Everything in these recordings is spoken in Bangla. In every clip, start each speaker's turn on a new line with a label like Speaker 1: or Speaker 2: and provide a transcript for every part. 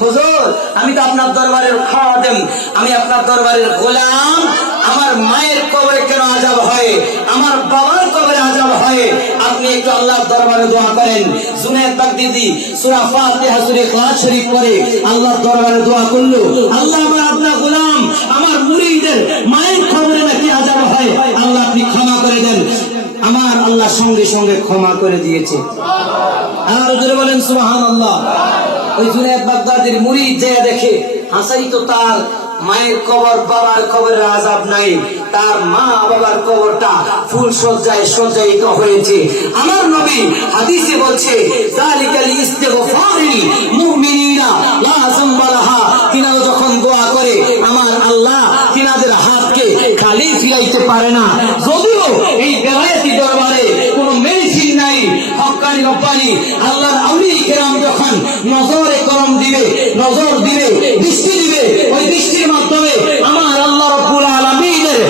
Speaker 1: হুজুর, আমি তো আপনার দরবারের খাওয়াতেম আমি আপনার দরবারের গোলাম। আমার মায়ের কবরে কেন আজাব হয়? আমার বাবার কবরে আজাব হয়। আপনি একটু আল্লাহর দরবারে দোয়া করেন। জুনেদ বাগদিদি সূরা ফাতিহা সূরা ইখলাস শরীফ পড়ে আল্লাহর দরবারে দোয়া করল। আল্লাহ আমার আপনার গোলাম আমার মুরিদের মায়ের খবরে নাকি আজাব হয় আল্লাহ আপনি ক্ষমা করে দেন। আমার আল্লাহ সঙ্গে সঙ্গে ক্ষমা করে দিয়েছে। বলেন সুবহান আল্লাহ ওই যে দেখে, হাসাই তো তার মায়ের কবর, বাবার কবরের আজাব নাই। তার মা বাবার কবরটা ফুল সজ্জায় সজ্জায়িত হয়েছে। আমার নবী হাদিসে বলছে জালিকাল ইস্তিগফারিল মুমিনিনা, লা যখন দোয়া করে, আমার আল্লাহ তিনাদের হাতকে খালি ফিরাইতে পারে না। যদিও এই বেলায়েতি দরবারে কোনো মেডিসিন নাই হক্কানি রব্বানি। আল্লাহর আউলি কেরাম যখন নজরে করম দিবে, নজর দিবে, দৃষ্টি দিবে, ওই দৃষ্টির মাধ্যমে আমার আল্লাহ রব্বুল আলামিনের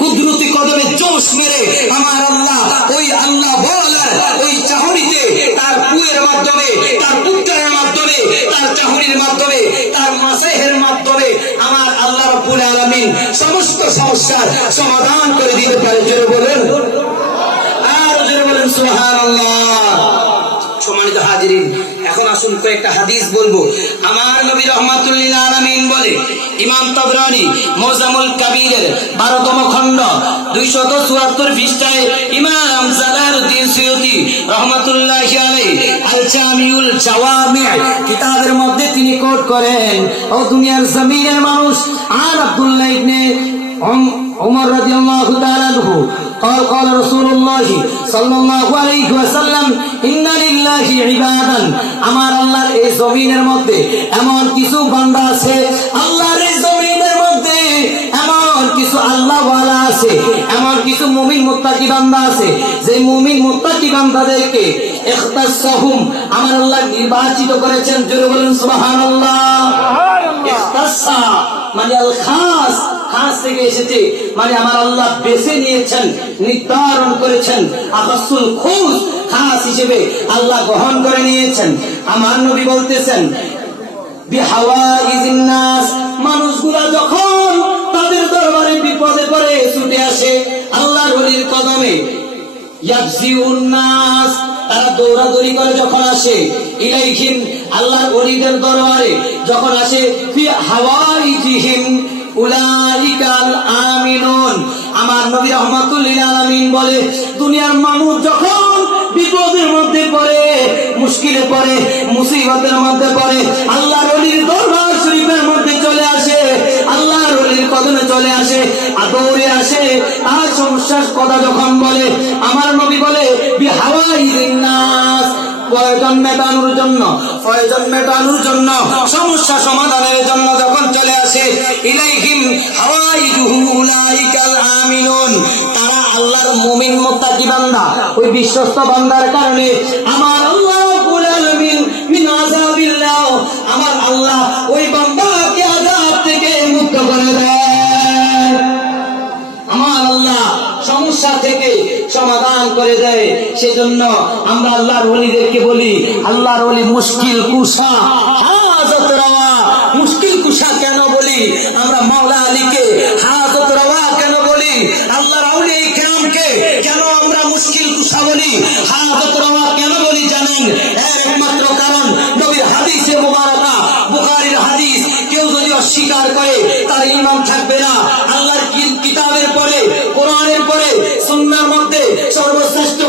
Speaker 1: কুদরতি কদমে জোশ মেরে আমার আল্লাহ, ওই আল্লাহ বলার ওই চাহরিতে তার কুয়ের মাধ্যমে, তার পুত্রের মাধ্যমে, তার চাহরির মাধ্যমে, তার মাসেহের মাধ্যমে আমার রব্বুল আলামিন সমস্ত সমস্যার সমাধান করে দিতে পারে। জোরে বলেন। আর জোরে বলেন সম্মানিত হাজিরিন, এখন আসুন কয়েকটা হাদিস বলব। আমার নবী রহমাতুল্লিল আলামিন বলে, ইমাম তাবরানি মোজামুল কাবীরের বারোতম খণ্ড, দুইশত চুয়াত্তর পৃষ্ঠায় ইমাম জালালউদ্দিন সুয়ুতি রহমাতুল্লাহ আলাই আল জামিউল জাওয়ামি কিতাবের মধ্যে তিনি কোট করেন ও দুনিয়ার জমিনের মানুষ আর আব্দুল্লাহ ইবনে عم- عمر رضي الله تعالى عنه قال قال رسول الله صلى الله عليه وسلم إن لله عبادا আমার আল্লাহর এই জমিনের মধ্যে এমন কিছু বান্দা আছে আল্লাহর এই জমিনের মধ্যে এমন কিছু আল্লাহ ওয়ালা আছে এমন কিছু মুমিন মুত্তাকি বান্দা আছে যে মুমিন মুত্তাকি বান্দাদেরকে ইখতাসহুম আমার আল্লাহ নির্বাচিত করেছেন জোরে বলেন সুবহানাল্লাহ। ইখতাসা মানে আল খাস খাস থেকে এসেছে মানে আমার আল্লাহ বেছে নিয়েছেন নির্ধারণ করেছেন খাস হিসেবে আল্লাহ গ্রহণ করে নিয়েছেন। আমার নবী বলতেছেন মানুষগুলা যখন তাদের দরবারে বিপদে পড়ে ছুটে আসে তারা দৌড়াদৌড়ি করে যখন আসে, ইলাইহিম আল্লাহর দরবারে, যখন আসে আমার নবী বলে, দুনিয়ার মানুষ যখন বিপদের মধ্যে পড়ে, মুশকিলে পড়ে, মুসিবতের মধ্যে পড়ে, আল্লাহর ওলির দরবার শরীফের মধ্যে চলে আসে, আল্লাহর ওলির কদমে চলে আসে, আদৌড়ে আসে আর সমস্যার কথা যখন বলে প্রয়োজন মেটানোর জন্য, প্রয়োজন মেটানোর জন্য, সমস্যা সমাধানের জন্য যখন চলে আসে, ইলাইহিম হাওয়াইজুহু উলাইকাল আমিনুন। তারা আল্লাহর মুমিন মুত্তাকি বান্দা। ওই বিশ্বস্ত বান্দার কারণে আমার আল্লাহ রাব্বুল আলামিন মিন আযাবিল্লাহ, আমার আল্লাহ ওই বান্দাকে আযাব থেকে মুক্ত করে দেয় আমার আল্লাহ সমস্যা থেকে সমাধান করে দেয়। সেজন্য আমরা আল্লাহর ওলিদেরকে বলি, আল্লাহর ওলি মুশকিল রওয়া। মুশকিল কেন বলি? আমরা মাওলা আলীকে হাজত রওয়া কেন বলি? কেরামকে কেন আমরা মুশকিল বলি? হাজত রওয়া কেন বলি জানেন? একমাত্র কারণ নবীর হাদিসে হাদিস। কেউ যদি অস্বীকার করে, তার ইমান থাকবে না। আল্লাহর কিতাবের পরে Çorba sıçtı.